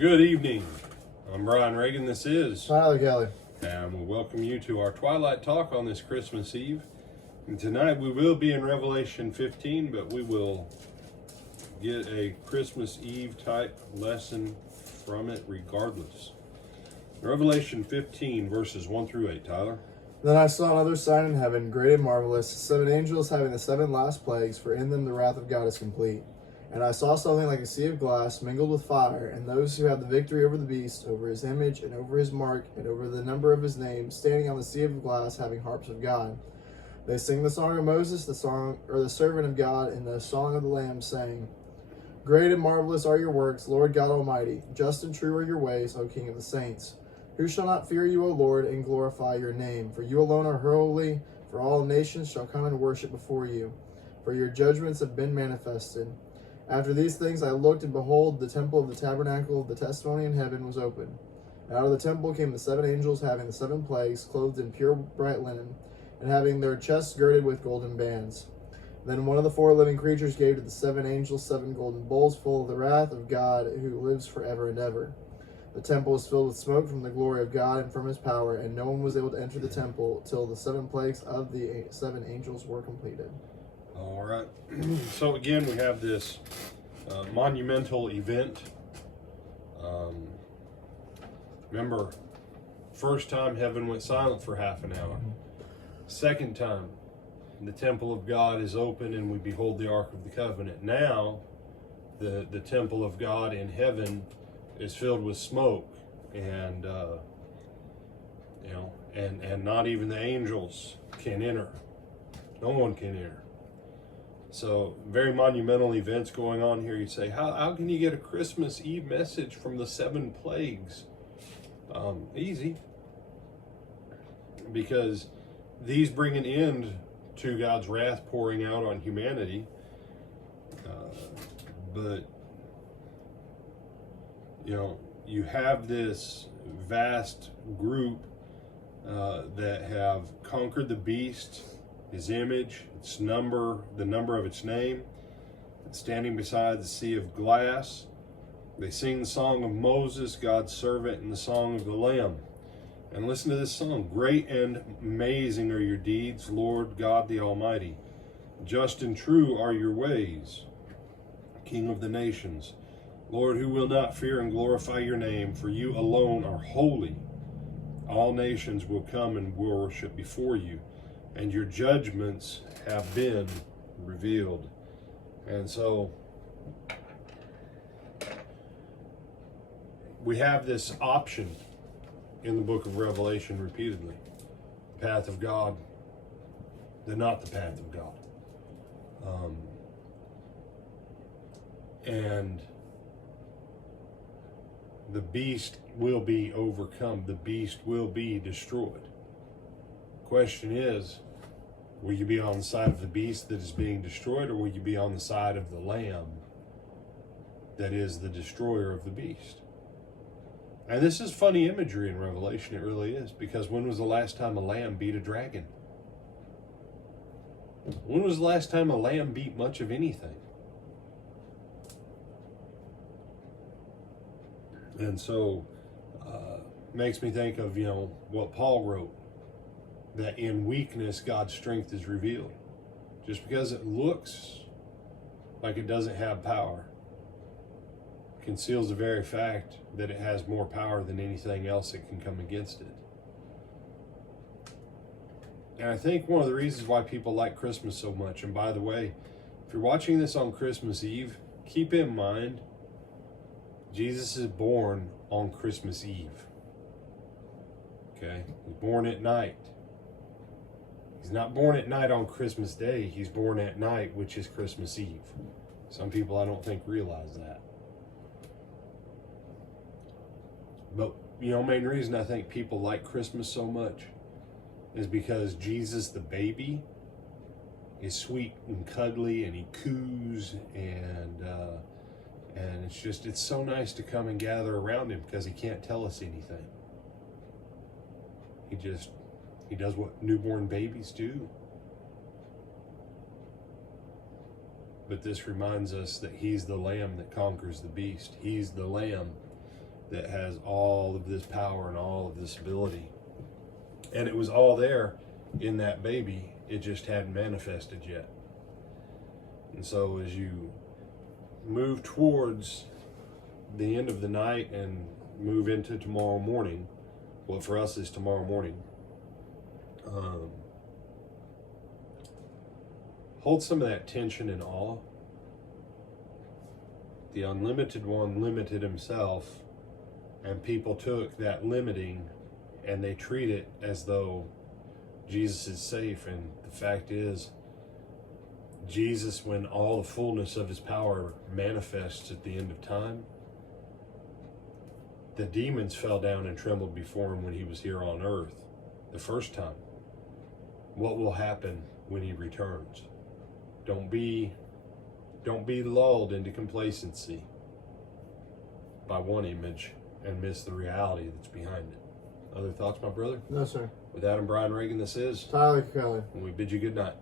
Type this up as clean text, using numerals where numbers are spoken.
Good evening. I'm Brian Reagan. This is Tyler Kelly. and we welcome you to our Twilight talk on this Christmas Eve. And tonight we will be in Revelation 15, but we will get a Christmas Eve type lesson from it regardless. Revelation 15 verses 1 through 8, Tyler. Then I saw another sign in heaven, great and marvelous, 7 angels having the 7 last plagues, for in them the wrath of God is complete. And I saw something like a sea of glass mingled with fire, and those who have the victory over the beast, over his image, and over his mark, and over the number of his name, standing on the sea of glass, having harps of God. They sing the song of Moses, the servant of God, and the song of the Lamb, saying, Great and marvelous are your works, Lord God Almighty. Just and true are your ways, O King of the saints. Who shall not fear you, O Lord, and glorify your name? For you alone are holy, for all nations shall come and worship before you. For your judgments have been manifested. After these things I looked, and behold, the temple of the tabernacle of the testimony in heaven was opened. And out of the temple came the 7 angels having the 7 plagues, clothed in pure bright linen, and having their chests girded with golden bands. Then one of the 4 living creatures gave to the 7 angels 7 golden bowls full of the wrath of God, who lives forever and ever. The temple was filled with smoke from the glory of God and from his power, and no one was able to enter the temple till the 7 plagues of the 7 angels were completed. All right. So again, we have this monumental event. Remember, first time heaven went silent for half an hour. Second time, the temple of God is open and we behold the Ark of the Covenant. Now, the temple of God in heaven is filled with smoke, and and not even the angels can enter. No one can enter. So very monumental events going on here. You say, how can you get a Christmas Eve message from the 7 plagues? Easy. Because these bring an end to God's wrath pouring out on humanity. But you have this vast group that have conquered the beast, his image, its number, the number of its name, standing beside the sea of glass. They sing the song of Moses, God's servant, and the song of the Lamb. And listen to this song. Great and amazing are your deeds, Lord God the Almighty. Just and true are your ways, King of the nations. Lord, who will not fear and glorify your name, for you alone are holy. All nations will come and worship before you, and your judgments have been revealed. And so we have this option in the book of Revelation repeatedly. The path of God, not the path of God. And the beast will be overcome. The beast will be destroyed. Question is, will you be on the side of the beast that is being destroyed, or will you be on the side of the Lamb that is the destroyer of the beast? And this is funny imagery in Revelation, it really is, because when was the last time a lamb beat a dragon? When was the last time a lamb beat much of anything? And so makes me think of what Paul wrote, that in weakness God's strength is revealed. Just because it looks like it doesn't have power conceals the very fact that it has more power than anything else that can come against it. And I think one of the reasons why people like Christmas so much, and by the way, if you're watching this on Christmas Eve, keep in mind Jesus is born on Christmas Eve. Okay? He's born at night. He's not born at night on Christmas Day. He's born at night, which is Christmas Eve. Some people, I don't think, realize that. But, main reason I think people like Christmas so much is because Jesus, the baby, is sweet and cuddly, and he coos, and it's so nice to come and gather around him because he can't tell us anything. He does what newborn babies do. But this reminds us that he's the lamb that conquers the beast. He's the lamb that has all of this power and all of this ability. And it was all there in that baby. It just hadn't manifested yet. And so as you move towards the end of the night and move into tomorrow morning, what for us is tomorrow morning, hold some of that tension and awe. The unlimited one limited himself, and people took that limiting and they treat it as though Jesus is safe. And the fact is, Jesus, when all the fullness of his power manifests at the end of time, the demons fell down and trembled before him when he was here on earth the first time. What will happen when he returns? Don't be lulled into complacency by one image and miss the reality that's behind it. Other thoughts, my brother? No, sir. With Adam Brian Reagan, this is Tyler Kelly. and we bid you good night.